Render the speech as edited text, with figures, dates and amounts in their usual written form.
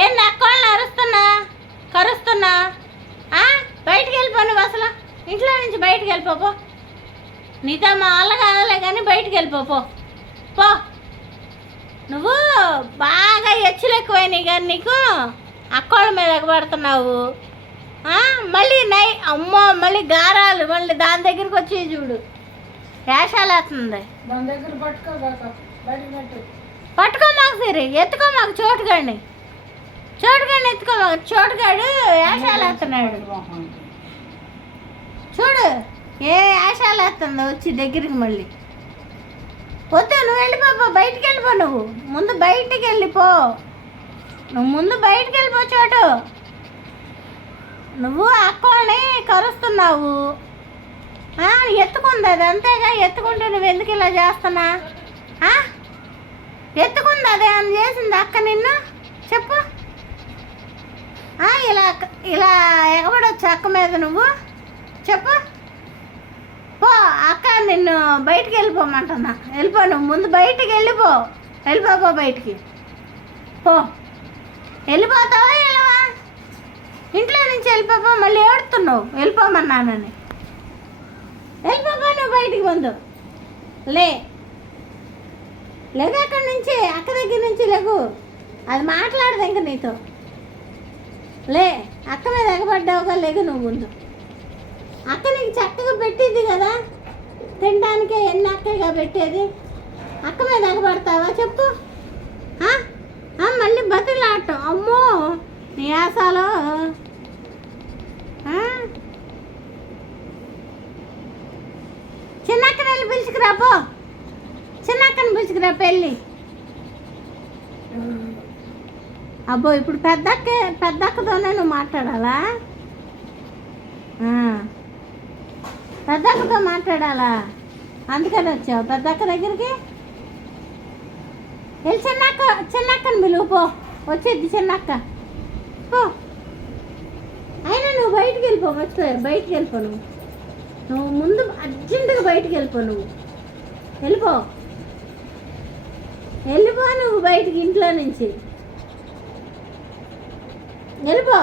ఏంది అక్కల్ని అరుస్తున్నా కరుస్తున్నా? బయటికి వెళ్ళిపో నువ్వు, అసలు ఇంట్లో నుంచి బయటికి వెళ్ళిపో. నీతో మా వాళ్ళ కాదలే కానీ బయటికి వెళ్ళిపో పో. నువ్వు బాగా ఎచ్చులు ఎక్కువైనాయి కానీ నీకు అక్కోళ్ళ మీద ఎగబడుతున్నావు. మళ్ళీ అమ్మో మళ్ళీ గారాలు, మళ్ళీ దాని దగ్గరికి వచ్చి చూడు వేషాలు వేస్తుంది. పట్టుకో మాకు సరే, ఎత్తుకో మాకు చోటుగాడిని ఎత్తుకో మాకు. చోటుగాడు వేషాలు వేస్తున్నాడు చూడు, ఏ వేషాలు వేస్తుందో వచ్చి దగ్గరికి. మళ్ళీ వద్దు, నువ్వు వెళ్ళిపో, బయటికి వెళ్ళిపో. నువ్వు ముందు బయటికి వెళ్ళిపో, చోటు. నువ్వు అక్కల్ని కరుస్తున్నావు. ఎత్తుకుంది అది, అంతేగా. ఎత్తుకుంటే నువ్వు ఎందుకు ఇలా చేస్తున్నా? ఎత్తుకుంది అదే అని చేసింది అక్క నిన్ను, చెప్పు. ఇలా ఎగబడొచ్చు అక్క మీద నువ్వు, చెప్పు. పో, అక్క నిన్ను బయటికి వెళ్ళిపోమంటున్నా. వెళ్ళిపో, నువ్వు ముందు బయటికి వెళ్ళిపో బయటికి పో. వెళ్ళిపోతావా వెళ్ళవా? ఇంట్లో నుంచి వెళ్ళిపో. మళ్ళీ ఏడుతున్నావు వెళ్ళిపోమన్నానని. వెళ్ళిపో నువ్వు బయటికి ముందు. లేగు అక్కడి నుంచి, అక్క దగ్గర నుంచి లేగు. అది మాట్లాడదు ఇంక నీతో. అక్క మీద ఎగబడ్డావుగా, లేగు నువ్వు ముందు. అక్క నీకు చక్కగా పెట్టేది కదా తినడానికే, ఎన్ని అక్కగా పెట్టేది. అక్క మీద ఎగబడతావా చెప్పు? మళ్ళీ బతులాడటం. అమ్మో నీ ఆశాలో. చిన్నక్కని వెళ్ళి పిలుచుకురాపో, చిన్నక్కని పిలుచుకురా పెళ్ళి. అబ్బో ఇప్పుడు పెద్దక్కతోనే నువ్వు మాట్లాడాలా? పెద్దక్కతో మాట్లాడాలా? అందుకని వచ్చావు పెద్దక్క దగ్గరికి. వెళ్ళి చిన్నక్కని పిలువు పో, వచ్చేది చిన్నక్క పో. అయినా నువ్వు బయటికి వెళ్ళిపో, మర్చిపోయారు. బయటికి వెళ్ళిపో నువ్వు ముందు అర్జెంటుగా బయటికి వెళ్ళిపో. నువ్వు వెళ్ళిపో నువ్వు బయటికి, ఇంట్లో నుంచి వెళ్ళిపో.